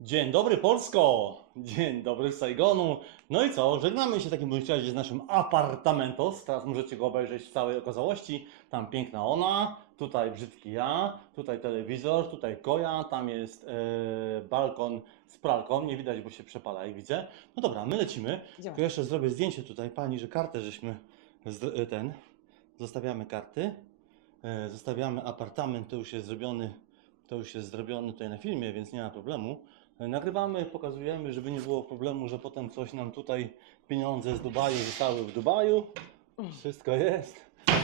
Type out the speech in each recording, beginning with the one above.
Dzień dobry Polsko! Dzień dobry z Saigonu. No i co? Żegnamy się w takim bądź razie z naszym apartamentos. Teraz możecie go obejrzeć w całej okazałości. Tam piękna ona, tutaj brzydki ja, tutaj telewizor, tutaj koja, tam jest e, balkon z pralką. Nie widać, bo się przepala, jak widzę. No dobra, my lecimy. Idziemy. Tylko jeszcze zrobię zdjęcie tutaj pani, że kartę żeśmy z, e, ten. Zostawiamy karty. E, zostawiamy apartament, to już jest zrobiony. To już jest zrobione tutaj na filmie, więc nie ma problemu. Nagrywamy, pokazujemy, żeby nie było problemu, że potem coś nam tutaj pieniądze z Dubaju zostały w Dubaju. Wszystko jest.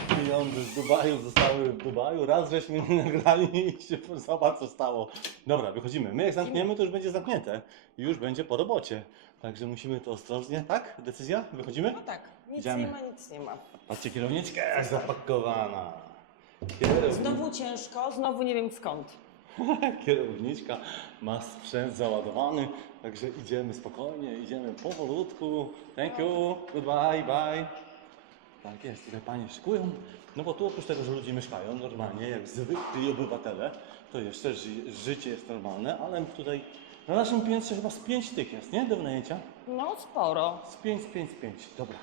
Pieniądze z Dubaju zostały w Dubaju. Raz żeśmy nie nagrali i się zobacz co stało. Dobra, wychodzimy. My jak zamkniemy, to już będzie zamknięte. Już będzie po robocie. Także musimy to ostrożnie. Tak? Decyzja? Wychodzimy? No tak, nic Idziemy. nie ma, nic nie ma. Patrzcie, kierowniczka jak zapakowana. Znowu ciężko, znowu nie wiem skąd. Kierowniczka ma sprzęt załadowany, także idziemy spokojnie, idziemy powolutku. Thank you, goodbye, bye. Tak jest, tutaj panie szykują. No bo tu oprócz tego, że ludzie mieszkają normalnie, jak zwykli obywatele, to jeszcze ży życie jest normalne, ale tutaj na naszym piętrze chyba z pięć tych jest, nie? Do wynajęcia? No sporo. Z pięć, z pięć, z pięć. Dobra.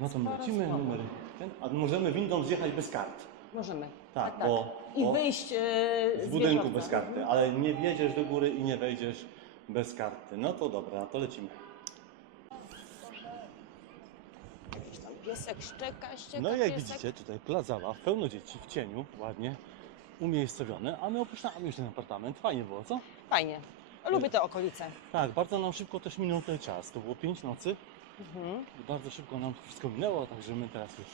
No to my lecimy, numer ten. A możemy windą zjechać bez kart. Możemy. Tak, bo- I bo- wyjść e, Z budynku bez karty, ale nie wjedziesz do góry i nie wejdziesz bez karty. No to dobra, to lecimy. Jakiś tam piesek szczeka, ścieka No i jak piesek. widzicie, tutaj plazawa, pełno dzieci w cieniu, ładnie umiejscowione, a my opuszczamy już ten apartament. Fajnie było, co? Fajnie. Lubię te okolice. Tak, bardzo nam szybko też minął ten czas. To było 5 nocy Mhm. i bardzo szybko nam to wszystko minęło, także my teraz już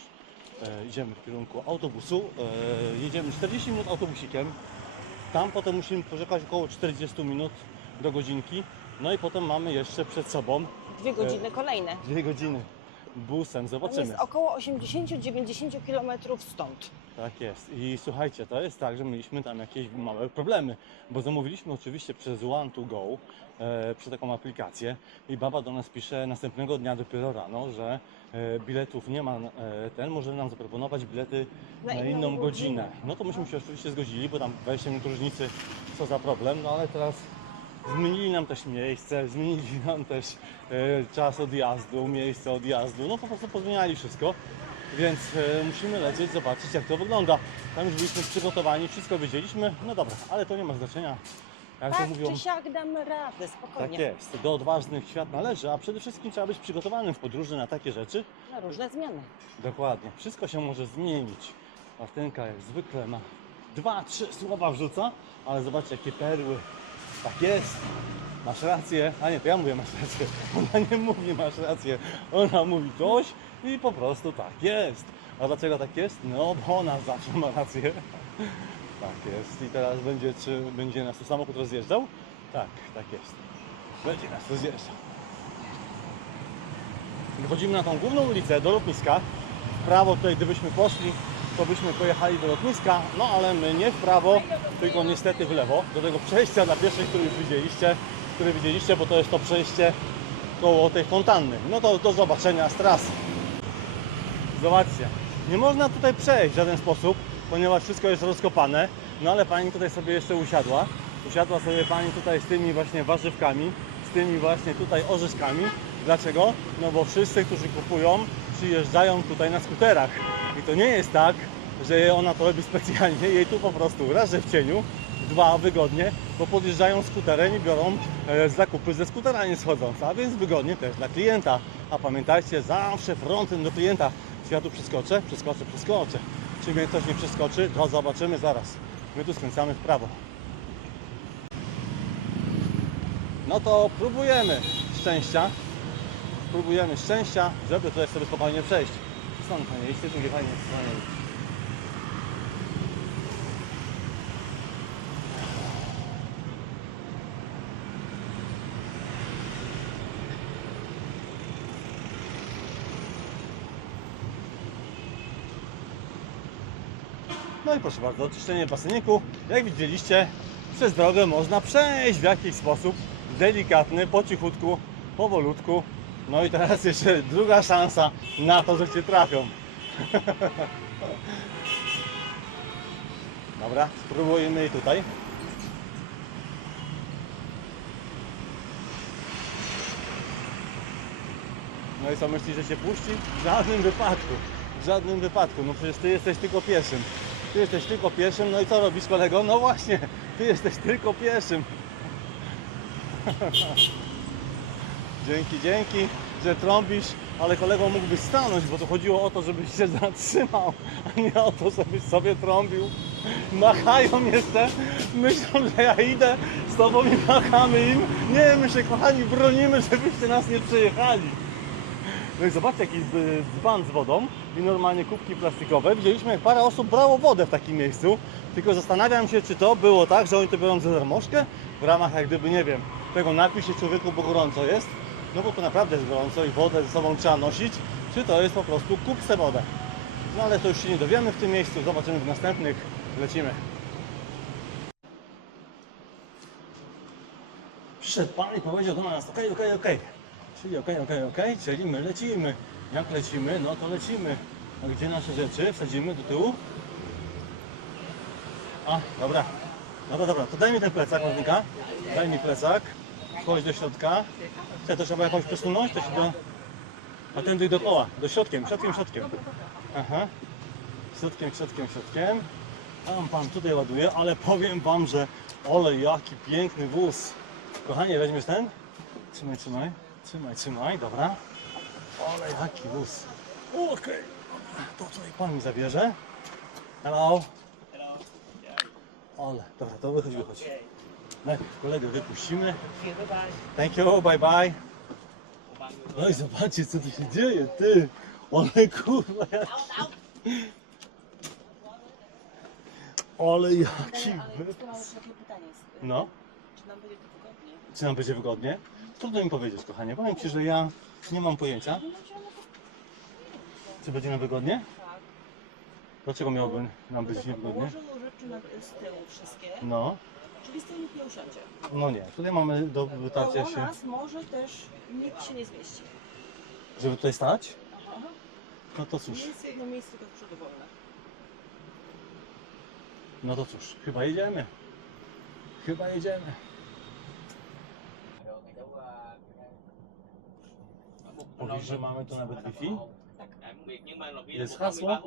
e, idziemy w kierunku autobusu. E, jedziemy 40 minut autobusikiem. Tam potem musimy poczekać około 40 minut do godzinki. No i potem mamy jeszcze przed sobą Dwie godziny kolejne. Dwie godziny busem, zobaczymy. jest około 80-90 km stąd. Tak jest. I słuchajcie, to jest tak, że mieliśmy tam jakieś małe problemy, bo zamówiliśmy oczywiście przez One to Go, e, przez taką aplikację i baba do nas pisze następnego dnia dopiero rano, że e, biletów nie ma e, ten, może nam zaproponować bilety na, inną, godzinę. godzinę. No to myśmy się oczywiście zgodzili, bo tam 20 minut różnicy, co za problem, no ale teraz Zmienili nam też miejsce, zmienili nam też e, czas odjazdu, miejsce odjazdu, no po prostu pozmieniali wszystko, więc e, musimy lecieć, zobaczyć jak to wygląda. Tam już byliśmy przygotowani, wszystko wiedzieliśmy, no dobra, ale to nie ma znaczenia. Jak to tak mówią, czy siak damy radę, tak spokojnie. jest, do odważnych świat należy, a przede wszystkim trzeba być przygotowanym w podróży na takie rzeczy. Na różne zmiany. Dokładnie, wszystko się może zmienić. Martynka jak zwykle ma dwa, trzy słowa wrzuca, ale zobaczcie jakie perły. Tak jest, masz rację. A nie, to ja mówię masz rację. Ona nie mówi masz rację. Ona mówi coś i po prostu tak jest. A dlaczego tak jest? No bo ona zawsze ma rację. Tak jest. I teraz będzie, czy będzie nas tu samochód rozjeżdżał? Tak, tak jest. Będzie nas rozjeżdżał. Wychodzimy na tą główną ulicę do lotniska. W prawo tutaj gdybyśmy poszli, to byśmy pojechali do lotniska, no ale my nie w prawo, tylko niestety w lewo, do tego przejścia dla pieszych, które już widzieliście, które widzieliście, bo to jest to przejście koło tej fontanny. No to do zobaczenia z trasy. Zobaczcie, nie można tutaj przejść w żaden sposób, ponieważ wszystko jest rozkopane, no ale pani tutaj sobie jeszcze usiadła. Usiadła sobie pani tutaj z tymi właśnie warzywkami, z tymi właśnie tutaj orzeszkami. Dlaczego? No bo wszyscy, którzy kupują, przyjeżdżają tutaj na skuterach. I to nie jest tak, że ona to robi specjalnie, jej tu po prostu raz, że w cieniu, dwa wygodnie, bo podjeżdżają skuterem i biorą e, zakupy ze skutera nie schodząc, a więc wygodnie też dla klienta. A pamiętajcie, zawsze frontem do klienta. Czy ja tu przeskoczę? Przeskoczę, przeskoczę. Czy mnie ktoś nie przeskoczy? To zobaczymy zaraz. My tu skręcamy w prawo. No to próbujemy szczęścia. Próbujemy szczęścia, żeby tutaj sobie spokojnie przejść. Stąd fajnie, iście drugie fajnie, fajnie. No i proszę bardzo, oczyszczenie baseniku. Jak widzieliście, przez drogę można przejść w jakiś sposób delikatny, po cichutku, powolutku. No i teraz jeszcze druga szansa na to, że cię trafią. Dobra, spróbujemy tutaj. No i co myślisz, że się puści? W żadnym wypadku. W żadnym wypadku. No przecież ty jesteś tylko pieszym. Ty jesteś tylko pieszym, no i co robisz kolego? No właśnie, ty jesteś tylko pieszym. dzięki, dzięki, że trąbisz, ale kolego mógłbyś stanąć, bo to chodziło o to, żebyś się zatrzymał, a nie o to, żebyś sobie trąbił. Machają jeszcze, myślą, że ja idę z tobą i machamy im. Nie, my się kochani bronimy, żebyście nas nie przejechali. No i zobaczcie jaki z- dzban z wodą i normalnie kubki plastikowe. Widzieliśmy jak parę osób brało wodę w takim miejscu. Tylko zastanawiam się, czy to było tak, że oni to biorą za darmożkę w ramach jak gdyby, nie wiem, tego napij się człowieku, bo gorąco jest. No bo to naprawdę jest gorąco i wodę ze sobą trzeba nosić. Czy to jest po prostu kup se wodę. No ale to już się nie dowiemy w tym miejscu, zobaczymy w następnych. Lecimy. Przyszedł pan i powiedział do nas, okej, okej, okej. Czyli okej, okej, okej, czyli my lecimy. Jak lecimy, no to lecimy. A gdzie nasze rzeczy? Wsadzimy do tyłu? A, dobra. Dobra, dobra, to daj mi ten plecak, Monika. Daj mi plecak. Wchodź do środka. Co, to trzeba jakąś przesunąć? To się do... A tędy dookoła, do środkiem, środkiem, środkiem. Aha. Środkiem, środkiem, środkiem. Tam pan tutaj ładuje, ale powiem wam, że ole jaki piękny wóz. Kochanie, weźmiesz ten? Trzymaj, trzymaj. Trzymaj, trzymaj, dobra. Ale jaki wóz. Okej. To tutaj pan mi zabierze. Hello. Ale, dobra, to wychodź, wychodź. Najpierw kolegę wypuścimy. Thank you, bye bye. No i zobaczcie co tu się dzieje, ty. Ale kurwa jaki... Ale jaki wypas. takie pytanie jest. No. Czy nam będzie? Czy nam będzie wygodnie? Trudno mi powiedzieć, kochanie. Powiem Ci, że ja nie mam pojęcia. Czy będzie nam wygodnie? Tak. Dlaczego miałoby nam być niewygodnie? Położył rzeczy na, z tyłu wszystkie, No, czyli z tyłu nikt nie usiądzie. no nie. Tutaj mamy do wytarcia Koło się, nas może też nikt się nie zmieści. żeby tutaj stać. Aha. No to cóż, Jest jedno miejsce tylko z przodu wolne. no to cóż. Chyba jedziemy. Chyba jedziemy. Powiesz, że mamy tu nawet Wi-Fi? Jest hasło?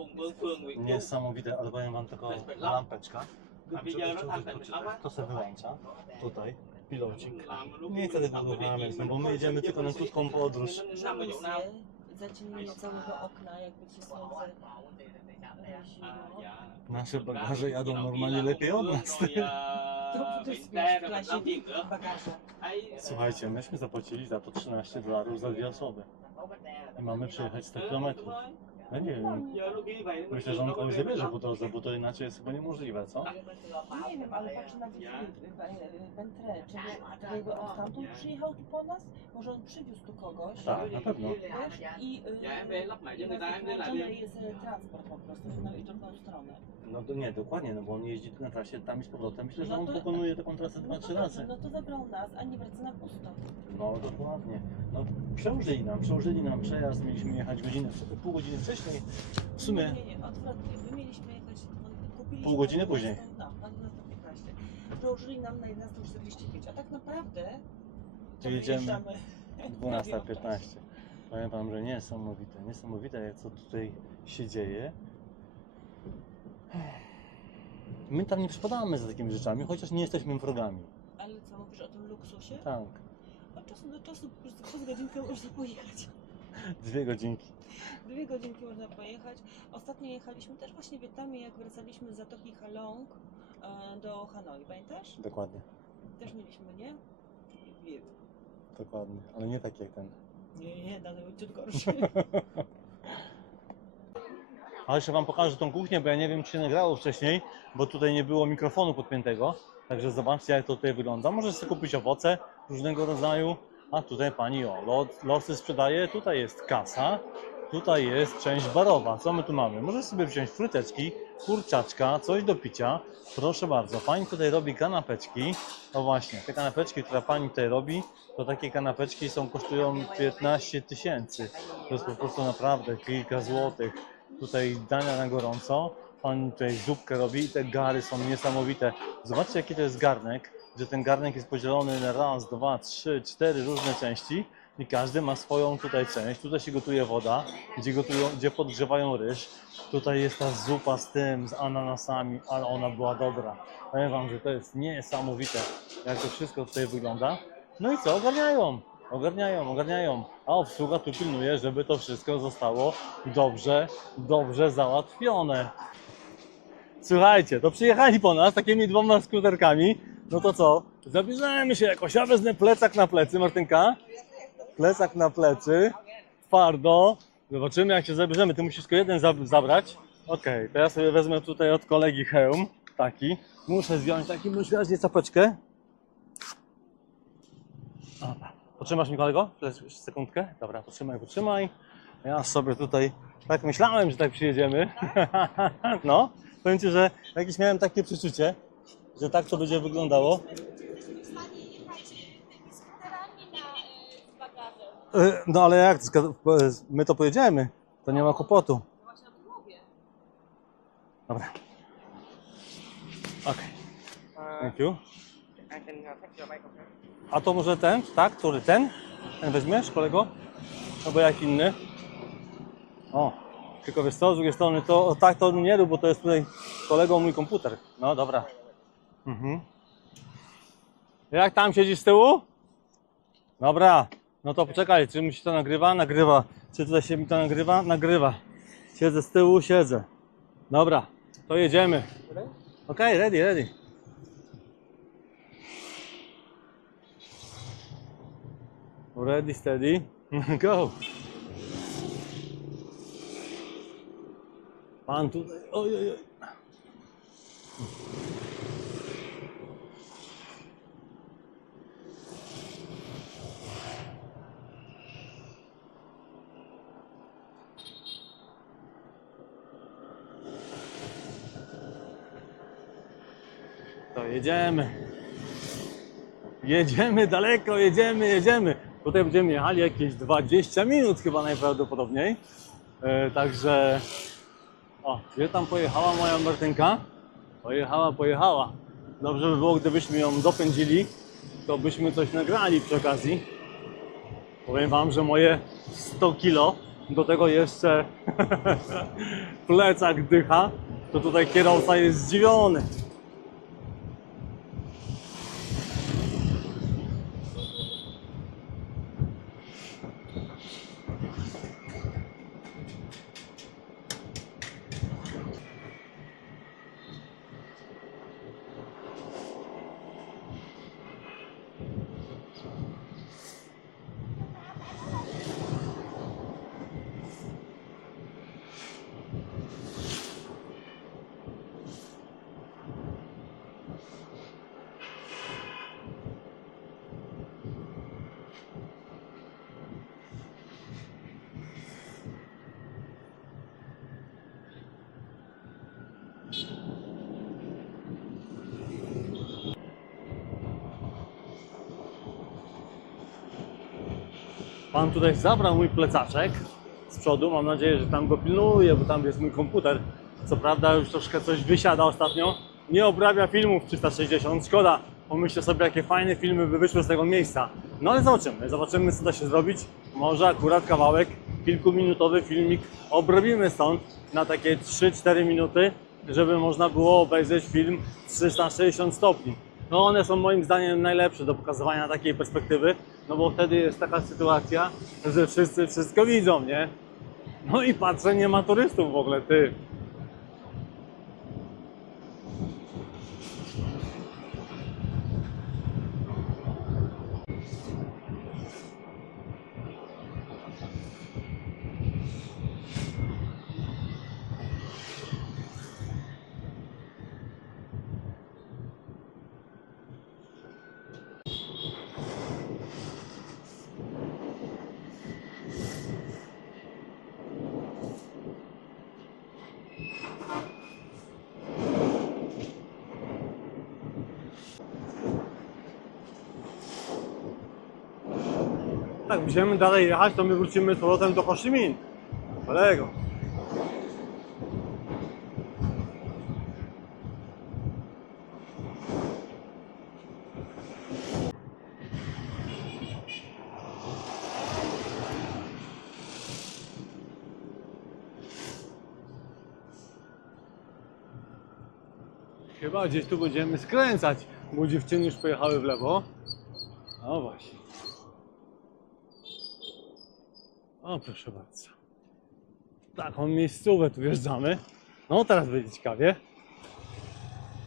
Niesamowite, ale powiem Wam tylko lampeczka. To sobie wyłącza. Tutaj. Pilocik. Niestety budowałem, no bo my jedziemy tylko na krótką podróż. Zaciemnienie całego okna, jakby ci słońce raziło. Nasze bagaże jadą normalnie lepiej od nas. Wiesz, w klasie bagaże. Słuchajcie, myśmy zapłacili za to 13 dolarów za dwie osoby. I mamy przejechać 100 km. Ja nie wiem. Myślę, że on kogoś zabierze po drodze, bo to inaczej jest chyba niemożliwe, co? Nie wiem, ale patrzę na Bentre, czy którego on stamtąd przyjechał tu po nas? Może on przywiózł tu kogoś? Tak, na pewno. Wiesz, i y, đi. jest e, transport po prostu i drugą stronę. No to nie, dokładnie, no bo on jeździ tu na trasie tam i z powrotem. Myślę, że No on pokonuje taką trasę dwa, No trzy razy. no to zabrał nas, a nie wraca na pusto. No dokładnie. No przełożyli nam, przełożyli nam przejazd, mieliśmy jechać godzinę, pół godziny wcześniej. W sumie Nie, nie, odwrotnie. My mieliśmy kupiliśmy... Pół godziny na 11, później. No, na 12.15. Przełożyli nam na 11.45, a tak naprawdę... To jedziemy wyjeżdżamy na 12.15. Powiem Wam, że niesamowite, niesamowite co tutaj się dzieje. My tam nie przypadamy za takimi rzeczami, chociaż nie jesteśmy wrogami. Ale co, mówisz o tym luksusie? Tak, Od czasu do czasu po prostu przez godzinkę można pojechać. dwie godzinki. Dwie godzinki można pojechać. Ostatnio jechaliśmy też właśnie Wietnamie, jak wracaliśmy z Zatoki Halong e, do Hanoi, pamiętasz? Dokładnie, Też mieliśmy, nie? Wie- dokładnie, ale nie tak jak ten. Nie, nie, dany był ciut gorszy. Ale jeszcze Wam pokażę tą kuchnię, bo ja nie wiem, czy się nagrało wcześniej, bo tutaj nie było mikrofonu podpiętego. Także zobaczcie, jak to tutaj wygląda. Możesz sobie kupić owoce różnego rodzaju. A tutaj pani o, losy sprzedaje. Tutaj jest kasa. Tutaj jest część barowa. Co my tu mamy? Możesz sobie wziąć fryteczki, kurczaczka, coś do picia. Proszę bardzo, pani tutaj robi kanapeczki. No właśnie, te kanapeczki, które pani tutaj robi, to takie kanapeczki są kosztują 15 tysięcy. To jest po prostu naprawdę kilka złotych tutaj dania na gorąco. Pan tutaj zupkę robi i te gary są niesamowite. Zobaczcie jaki to jest garnek, że ten garnek jest podzielony na raz, dwa, trzy, cztery różne części i każdy ma swoją tutaj część. Tutaj się gotuje woda, gdzie, gotują, gdzie podgrzewają ryż. Tutaj jest ta zupa z tym, z ananasami, ale ona była dobra. Powiem Wam, że to jest niesamowite, jak to wszystko tutaj wygląda. No i co? Ogarniają, ogarniają, ogarniają. A obsługa tu pilnuje, żeby to wszystko zostało dobrze, dobrze załatwione. Słuchajcie, to przyjechali po nas takimi dwoma skuterkami. No to co? Zabierzemy się jakoś. Ja wezmę plecak na plecy, Martynka. Plecak na plecy. Twardo. Zobaczymy, jak się zabierzemy. Ty musisz tylko jeden zab- zabrać. Okej, to ja sobie wezmę tutaj od kolegi hełm. Taki. Muszę zdjąć taki bądź razie czapeczkę. Dobra. Potrzymasz mi kolego? Sekundkę? Dobra, potrzymaj, potrzymaj. Ja sobie tutaj tak myślałem, że tak przyjedziemy. no, powiem Ci, że jakieś miałem takie przeczucie, że tak to będzie wyglądało. No ale jak? E, My to pojedziemy. To nie ma kłopotu. Dobra. Okej. Thank you. A to może ten, tak? Który ten? Ten weźmiesz, kolego? Albo jak inny? O, tylko wiesz co, z drugiej strony to o, tak to nie rób, bo to jest tutaj kolego mój komputer. No dobra. Mhm. Jak tam siedzisz z tyłu? Dobra, no to poczekaj, czy mi się to nagrywa? Nagrywa. Czy tutaj się mi to nagrywa? Nagrywa. Siedzę z tyłu, siedzę. Dobra, to jedziemy. Okej, ready, ready. Ready, steady, go. Pan tutaj, oj, oj, oj. To jedziemy. Jedziemy daleko, jedziemy, jedziemy. Tutaj będziemy jechali jakieś 20 minut chyba najprawdopodobniej. E, także o, gdzie tam pojechała moja Martynka? Pojechała, pojechała. Dobrze by było, gdybyśmy ją dopędzili, to byśmy coś nagrali przy okazji. Powiem Wam, że moje 100 kilo, do tego jeszcze plecak dycha, to tutaj kierowca jest zdziwiony. Pan tutaj zabrał mój plecaczek z przodu. Mam nadzieję, że tam go pilnuje, bo tam jest mój komputer. Co prawda już troszkę coś wysiada ostatnio. Nie obrabia filmów 360. Szkoda. Pomyślcie sobie, jakie fajne filmy by wyszły z tego miejsca. No ale zobaczymy. Zobaczymy, co da się zrobić. Może akurat kawałek, kilkuminutowy filmik obrobimy stąd na takie 3-4 minuty, żeby można było obejrzeć film 360 stopni. No one są moim zdaniem najlepsze do pokazywania takiej perspektywy, no bo wtedy jest taka sytuacja, że wszyscy wszystko widzą, nie? No i patrzę, nie ma turystów w ogóle, ty. jak będziemy dalej jechać, to my wrócimy z powrotem do Ho Kolego. Chyba gdzieś tu będziemy skręcać, bo dziewczyny już pojechały w lewo. No właśnie. O, proszę bardzo. Taką miejscówę tu wjeżdżamy. No, teraz będzie ciekawie.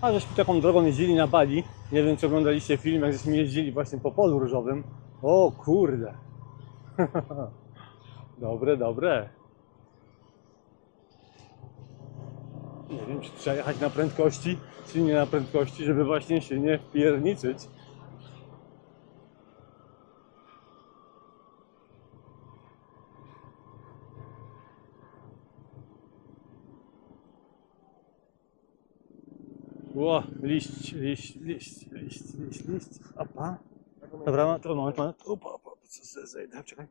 A żeśmy taką drogą jeździli na Bali. Nie wiem, czy oglądaliście film, jak żeśmy jeździli właśnie po polu różowym. O kurde. dobre, dobre. Nie wiem, czy trzeba jechać na prędkości, czy nie na prędkości, żeby właśnie się nie wpierniczyć. Ło, liść, liść, liść, liść, liść, liść. Opa. Dobra, to moment, moment. Opa, opa, co se zejdę, czekaj.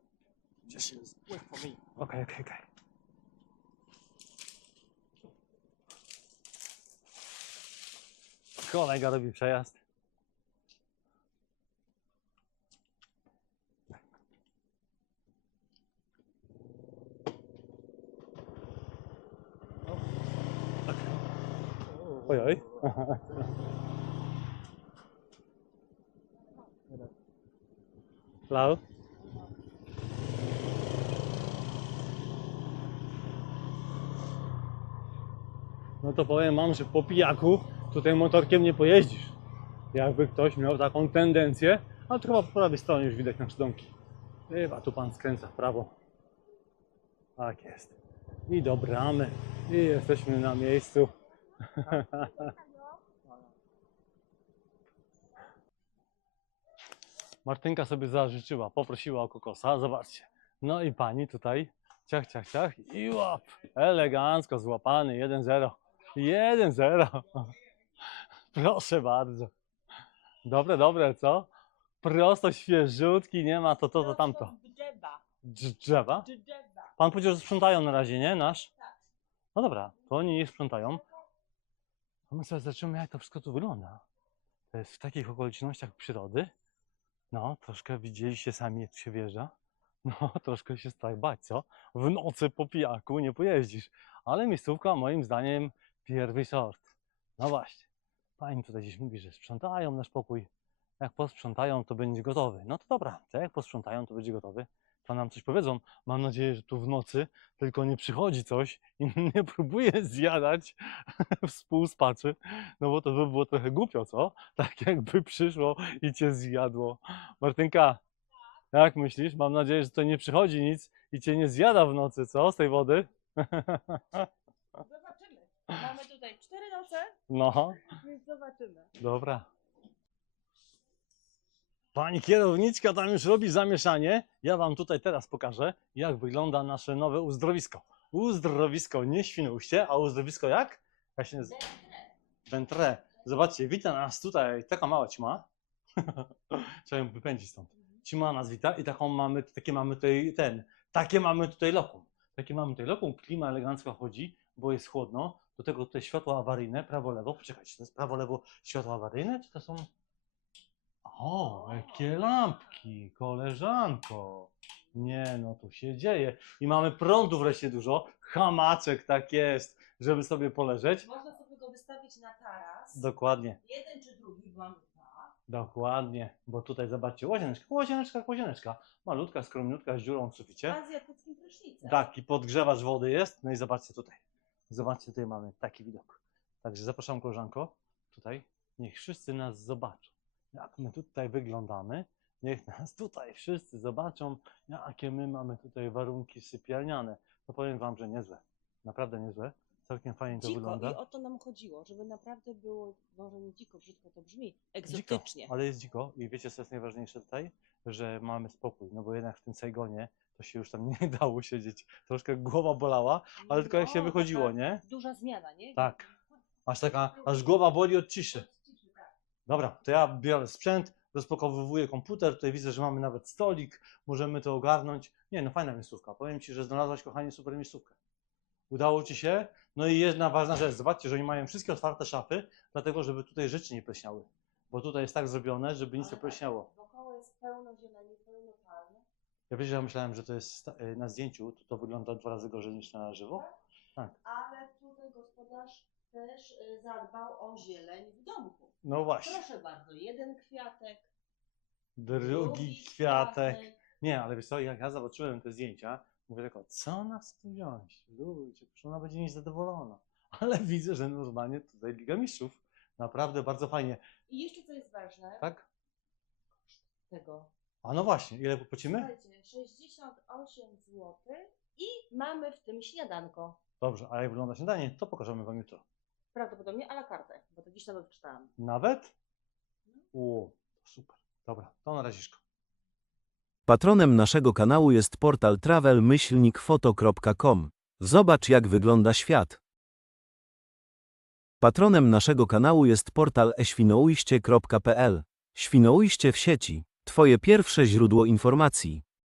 Jest. Wait for me. Okej, okej, okej. Kolega robi przejazd. Oj, oj. Hello? No to powiem wam, że po pijaku tutaj motorkiem nie pojeździsz. Jakby ktoś miał taką tendencję, ale to chyba po prawej stronie już widać nasze domki. Chyba tu pan skręca w prawo. Tak jest. I do bramy. I jesteśmy na miejscu. Martynka sobie zażyczyła, poprosiła o kokosa. Zobaczcie. No i pani tutaj ciach, ciach, ciach i łap. Elegancko złapany. 1-0. 1-0. Proszę bardzo. Dobre, dobre, co? Prosto świeżutki, nie ma to, to, to, tamto. Drzewa. Drz- Drzewa? Drzewa. Pan powiedział, że sprzątają na razie, nie? Nasz? Tak. No dobra, to oni nie sprzątają. A my sobie zobaczymy, jak to wszystko tu wygląda. To jest w takich okolicznościach przyrody. No, troszkę widzieliście sami, jak się wjeżdża. No, troszkę się strach bać, co? W nocy po pijaku nie pojeździsz. Ale miejscówka, moim zdaniem, pierwszy sort. No właśnie. Pani tutaj gdzieś mówi, że sprzątają nasz pokój. Jak posprzątają, to będzie gotowy. No to dobra, to jak posprzątają, to będzie gotowy. To nam coś powiedzą. Mam nadzieję, że tu w nocy tylko nie przychodzi coś i nie próbuje zjadać współspaczy, no bo to by było trochę głupio, co? Tak jakby przyszło i cię zjadło. Martynka, jak myślisz? Mam nadzieję, że to nie przychodzi nic i cię nie zjada w nocy, co? Z tej wody? Zobaczymy. Mamy tutaj cztery noce, No, więc zobaczymy. dobra. Pani kierowniczka tam już robi zamieszanie. Ja wam tutaj teraz pokażę, jak wygląda nasze nowe uzdrowisko. Uzdrowisko, nie Świnoujście, a uzdrowisko jak? Jak się nazywa? Ventre. Zobaczcie, wita nas tutaj taka mała ćma. Trzeba ją wypędzić stąd. Ćma nas wita i taką mamy, takie mamy tutaj ten, takie mamy tutaj lokum. Takie mamy tutaj lokum, klima elegancko chodzi, bo jest chłodno. Do tego tutaj światło awaryjne, prawo, lewo. Poczekajcie, to jest prawo, lewo, światło awaryjne, czy to są... O, jakie lampki, koleżanko. Nie, no tu się dzieje. I mamy prądu wreszcie dużo. Hamaczek tak jest, żeby sobie poleżeć. Można sobie go wystawić na taras. Dokładnie, Jeden czy drugi, bo mamy dwa. dokładnie. Bo tutaj zobaczcie, łazieneczka, łazieneczka, łazieneczka. Malutka, skromniutka, z dziurą w suficie. Azjatyckim prysznicem. Tak, i podgrzewacz wody jest. No i zobaczcie tutaj. Zobaczcie, tutaj mamy taki widok. Także zapraszam koleżanko, tutaj. Niech wszyscy nas zobaczą, jak my tutaj wyglądamy. Niech nas tutaj wszyscy zobaczą, jakie my mamy tutaj warunki sypialniane. To powiem wam, że niezłe. Naprawdę niezłe. Całkiem fajnie to Dziko wygląda. i o to nam chodziło, żeby naprawdę było, może nie dziko, brzydko to brzmi, Dziko, egzotycznie. ale jest dziko i wiecie co jest najważniejsze tutaj? Że mamy spokój, no bo jednak w tym Saigonie to się już tam nie dało siedzieć. Troszkę głowa bolała, ale tylko jak się No, wychodziło, nie? Duża zmiana, nie? Tak. Aż taka, aż głowa boli od ciszy. Tak. Dobra, to ja biorę sprzęt, rozpakowywuję komputer, tutaj widzę, że mamy nawet stolik, możemy to ogarnąć. Nie, no fajna miejscówka. Powiem Ci, że znalazłaś, kochanie, super miejscówkę. Udało Ci się. No i jedna ważna rzecz, zobaczcie, że oni mają wszystkie otwarte szafy, dlatego żeby tutaj rzeczy nie pleśniały. Bo tutaj jest tak zrobione, żeby nic nie pleśniało. Wokoło jest pełno zieleni, pełno palm. Ja wiesz, że ja myślałem, że to jest y, na zdjęciu, to to wygląda dwa razy gorzej niż na żywo. Ale tutaj gospodarz też y, zadbał o zieleń w domku. No właśnie. Proszę bardzo, jeden kwiatek, Drugi kwiatek. Nie, ale wiesz co, jak ja zobaczyłem te zdjęcia, mówię tylko, co ona chce tu wziąć? Ludzie, ona będzie niezadowolona. Ale widzę, że normalnie tutaj Liga Mistrzów. Naprawdę bardzo fajnie. I jeszcze co jest ważne, Tak? tego. A no właśnie, ile płacimy? Słuchajcie, 68 zł i mamy w tym śniadanko. Dobrze, a jak wygląda śniadanie, to pokażemy Wam jutro. Prawdopodobnie a la carte, bo to dziś nawet czytałam. Nawet? O, super. Dobra, to na raziszko. Patronem naszego kanału jest portal travel-foto.com. Zobacz jak wygląda świat. Patronem naszego kanału jest portal eświnoujście.pl. Świnoujście w sieci. Twoje pierwsze źródło informacji.